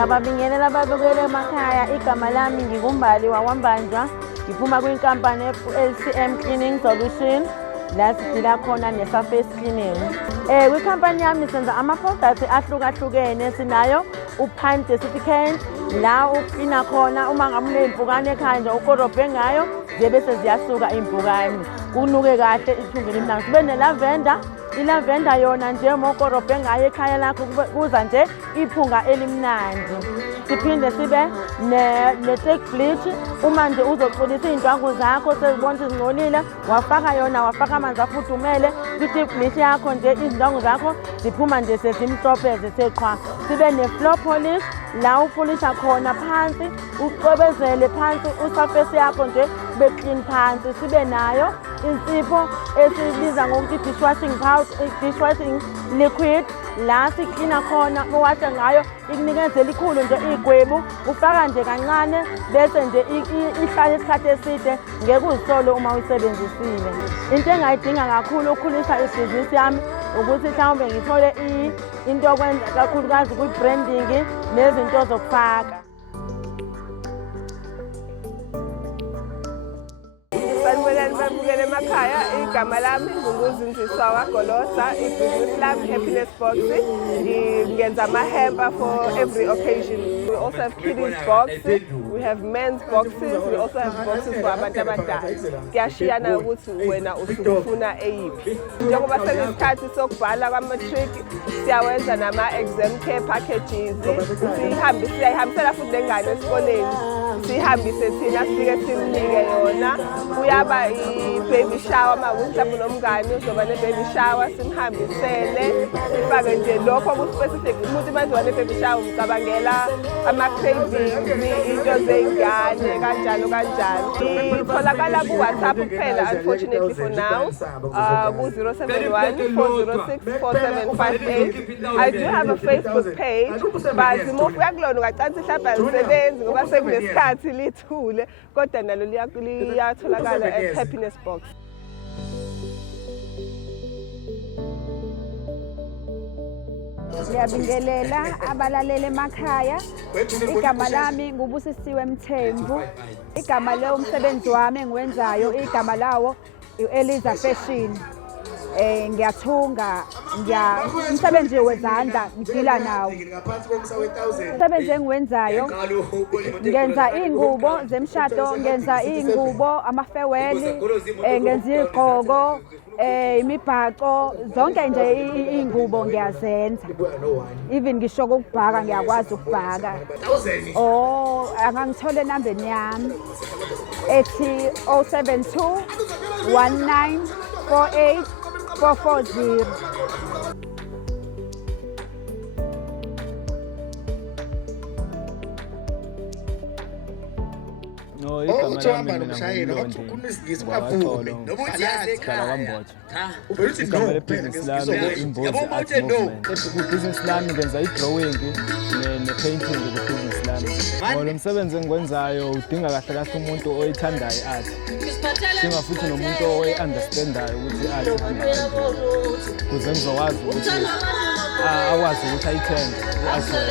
Ngiyababingelela ababukeli emakhaya. Igama lami ngikumbali wakwambanjwa. Ngiphuma kwinkampani LCM Cleaning Solution. La sidila khona ne-surface cleaning. Kwikhampani yami senza ama-products ahlukahlukene. Sinayo u-pint certificate la uklina khona uma ngabe uney'mpukane ekhaya nje ukorobhe ngayo bese ziyasuka iy'mpukane kunuke kahle ithunga elimnandi. Sibe ne-lavender. I-lavender yona nje uma ukorobhe ngayo ekhaya lakho kuza nje iphunga elimnandi. Siphinde sibe ne-take bleach. Uma nje uzoxolisa iy'ndwangu zakho sezibona ukuthi zingcolile wafaka yona wafaka amanzi afudumele kwi-take bleach yakho nje izindwangu zakho ziphuma nje sezimhlophe zithe qhwa. Sibe ne-floor polish la upolisha khona phansi ucwebezele phansi usurface yakho nje kube clean phansi. Sibe nayo insipho esibiza ngokuthi dishwashing powder, dishwashing liquid la siklina khona uwashe ngayo ikunikeze ikhulu nje igwebu ufaka nje kancane bese nje ihlala isikhathi eside ngeke uzisole uma uyisebenzisile. Into engayidinga kakhulu ukukhulisa ibhizinisi yami ukuthi mhlawumbe ngithole into okwenza kakhulukazi kwi-branding nezinto zokufaka. Babukele emakhaya, igama lami nguNguzindliswa waGolosa, ibhizinisi lami Happiness Box. Ngenza ama-hamper for every occasion. We also have kiddies box, we have men's boxes, we also have boxes for abantu abadala. Kuyashiyana ukuthi wena usufuna eyiphi. Njengoba sekuyisikhathi sokubhala kwama-matric, siyawenza nama-exam care packages. Siyayihambisela futhi nengane esikoleni. Sihambise thina sifike simnike yona. Kuyaba i-baby shower mhlawumbe nomngane uzoba ne-baby shower simhambisele sifake nje lokho ku-specific. Umuntu manje wane-baby shower umcabangela ama-cravings, into zey'ngane kanjalo kanjalo. Itholakala ku-WhatsApp kuphela unfortunately for now ku-071 406 4758. I do have a Facebook page but mufika kulona ungacanisa mhlawumbe alisebenzi ngoba sekunesikhathi lithule kodwa nalo liyatholakala at Happiness Box. Ngiyabingelela abalaleli emakhaya. Igama lami nguBusisiwe Mthembu. Igama leyo umsebenzi wami engiwenzayo igama lawo Eliza Fashion. Ngiyathunga umsebenzi wezandla ngidila nawo. Umsebenzi engiwenzayo ngenza iy'ngubo zemshado, ngenza iy'ngubo ama-farewell, ngenza iy'gqoko, imibhaco, zonke nje iy'ngubo ngiyazenza. Even ngisho ukubhaka ngiyakwazi ukubhaka. Angangithole enambeni yami ethi 072 1948 440. No, igama lami mina nguNondi Watholo. Khala kwaMbotho. Igama lebhizinisi lami Imbozi Art Movement. Ibhizinisi lami ngenza i-drawing ne-painting kubhizinisi lami. Lo msebenzi engikwenzayo udinga kahle kahle umuntu oyithandayo i-art. Udinga futhi nomuntu oyi-understandayo ukuthi i-art ihamba kanjani. Ukuze ngizokwazi ukuthi akwazi ukuthi ayithenge i-artwork.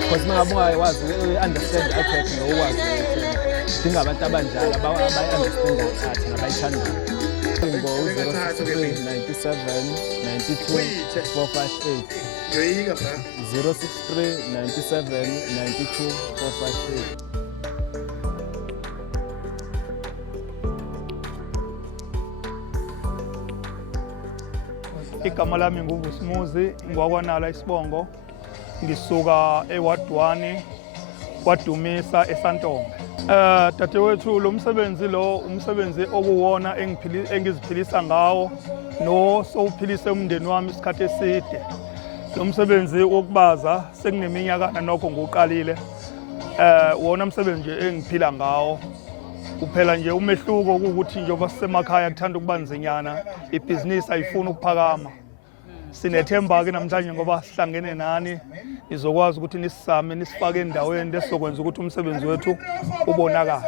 Because uma ngabe ungakwazi uyi-understand i-artwork nokwazi ukuthi dinga abantu abanjalo abayi-understand i-art nabayithandayo. Ngo 063 97 92 458. 063 97 92 458. Igama lami nguVusumuzi ngwakwanala Isibongo. Ngisuka eWardwani kwaDumisa eSantombe. Dadewethu lo msebenzi lo umsebenzi okuwona engiziphilisa ngawo no sowuphilise umndeni wami isikhathi eside. Lo msebenzi wokubaza sekuneminyaka nokho ngoqalile. Wona umsebenzi engiphila ngawo. Kuphela nje umehluko ukuthi njengoba sisemakhaya kuthanda ukuba nzinyana ibhizinisi ayifuni ukuphakama. Sinethemba ke namhlanje ngoba sihlangene nani izokwazi ukuthi nisisame nisifake endaweni lesizokwenza ukuthi umsebenzi wethu ubonakala.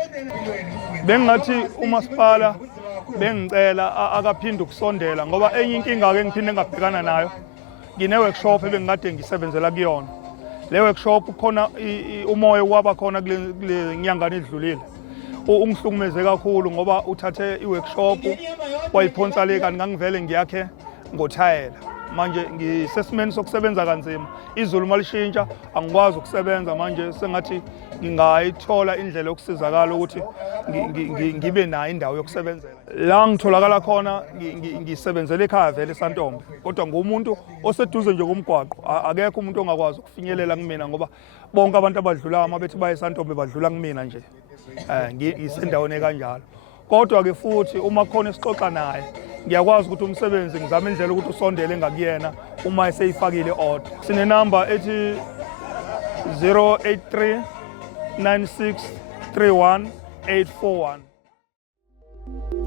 Bengathi umasipala bengicela akaphinde ukusondela ngoba enye inkinga ke ngiphinde ngabhekana nayo ngine workshop ebengikade ngisebenzela kuyona. le workshop khona umoya waba khona kule nyanga edlulile ungihlukumeze kakhulu ngoba uthathe iworkshop wayiphonsa le kanti ngangivele ngiyakhe ngothayela manje ngisesimeni sokusebenza kanzima izulu malishintsha angikwazi ukusebenza manje sengathi ngingayithola indlela yokusizakala ukuthi ngibe nayo indawo yokusebenzela la ngitholakala khona ngisebenzela ekhaya vele eSantombe kodwa ngumuntu oseduze nje komgwaqo akekho umuntu ongakwazi ukufinyelela kumina ngoba bonke abantu abadlula amabethi baye eSantombe badlula kumina nje ngisendaweni kanjalo kodwa ke futhi uma khona isixoxa naye ngiyakwazi ukuthi umsebenzi ngizama indlela ukuthi usondele ngakuyena uma eseyifakile order sine number ethi 083 9631 841